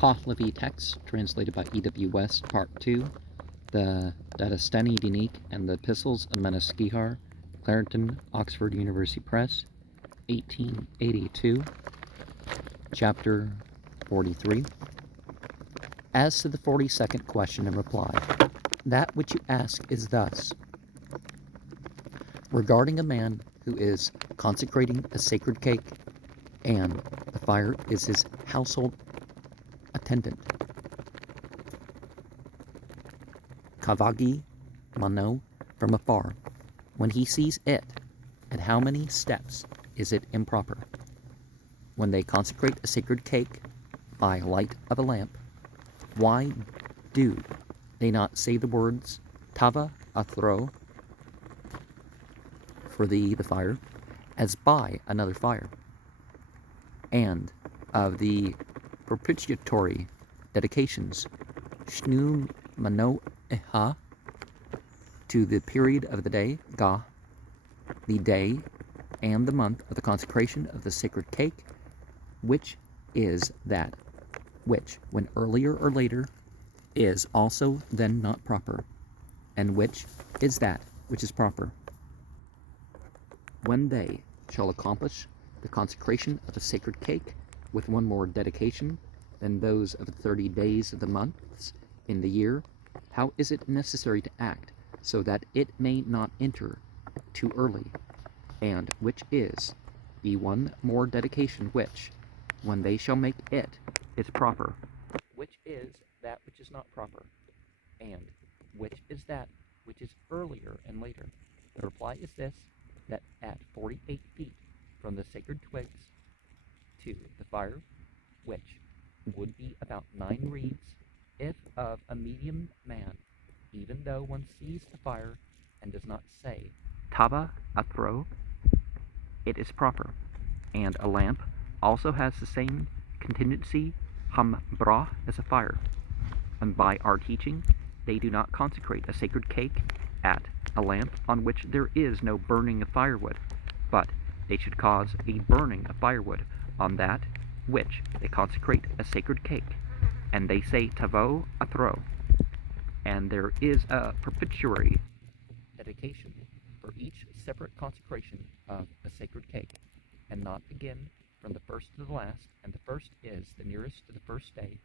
Pahlavi text, translated by E.W. West, Part 2, the Dadistani Dinik and the Epistles of Meneskihar, Clarendon, Oxford University Press, 1882, Chapter 43. As to the 42nd question and reply, that which you ask is thus: regarding a man who is consecrating a sacred cake, and the fire is his household attendant. Kavagi Mano from afar, when he sees it, at how many steps is it improper? When they consecrate a sacred cake by light of a lamp, why do they not say the words Tava Athro, for thee the fire, as by another fire? And of the propitiatory dedications, Shnu Mano Eha, to the period of the day, Ga, the day and the month of the consecration of the sacred cake, which is that which, when earlier or later, is also then not proper, and which is that which is proper. When they shall accomplish the consecration of the sacred cake with one more dedication than those of the 30 days of the months in the year, how is it necessary to act so that it may not enter too early? And which is the one more dedication which, when they shall make it, is proper? Which is that which is not proper? And which is that which is earlier and later? The reply is this, that at 48 feet from the sacred twigs to the fire, which would be about 9 reeds, if of a medium man, even though one sees the fire and does not say Tava Athro, it is proper. And a lamp also has the same contingency hambra as a fire. And by our teaching, they do not consecrate a sacred cake at a lamp on which there is no burning of firewood, but they should cause a burning of firewood on that which they consecrate a sacred cake, and they say Tavo Athro, and there is a propitiatory dedication for each separate consecration of a sacred cake, and not again from the first to the last, and the first is the nearest to the first day,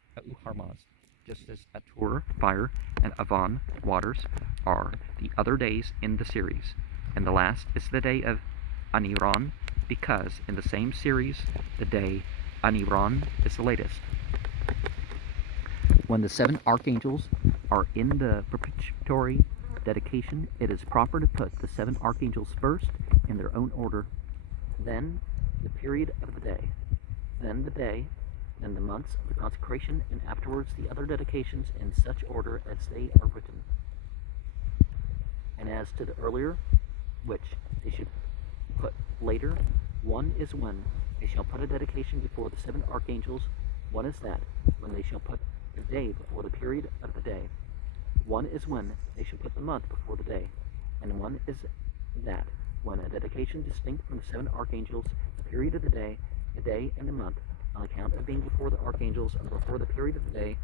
Harmaz, just as Atur, fire, and Avan, waters, are the other days in the series, and the last is the day of Aniran, because in the same series the day Aniran is the latest. When the 7 archangels are in the propitiatory dedication, it is proper to put the 7 archangels first in their own order, then the period of the day, then the day, then the months of the consecration, and afterwards the other dedications in such order as they are written. And as to the earlier, which they should put later, one is when they shall put a dedication before the 7 archangels, one is that when they shall put the day before the period of the day, one is when they shall put the month before the day, and one is that when a dedication distinct from the 7 archangels, the period of the day and the month, on account of being before the archangels or before the period of the day,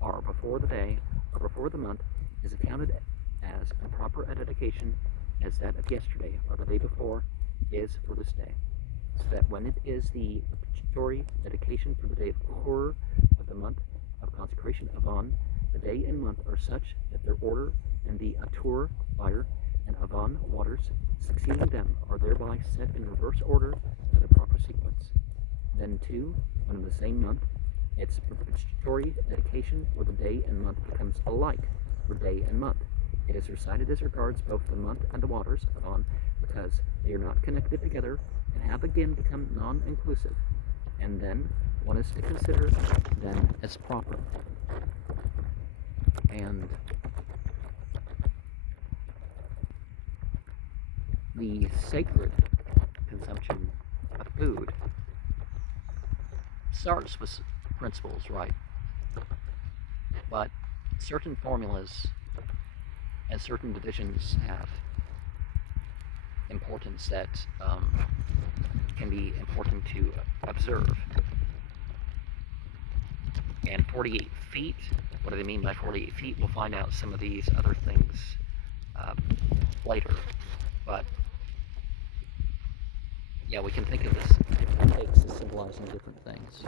or before the day, or before the month, is accounted as improper a dedication as that of yesterday or the day before is for this day. So that when it is the propitiatory dedication for the day of Hur of the month of consecration Avan, the day and month are such that their order and the Atur, fire, and Avan, waters, succeeding them are thereby set in reverse order to the proper sequence. Then too, when in the same month, its propitiatory dedication for the day and month becomes alike for day and month. It is recited as regards both the month and the waters, Avan, because they are not connected together and have again become non-inclusive, and then one is to consider them as proper. And the sacred consumption of food starts with principles, right? But certain formulas and certain divisions have importance that can be important to observe. And 48 feet, what do they mean by 48 feet? We'll find out some of these other things later. But yeah, we can think of this cakes as symbolizing different things.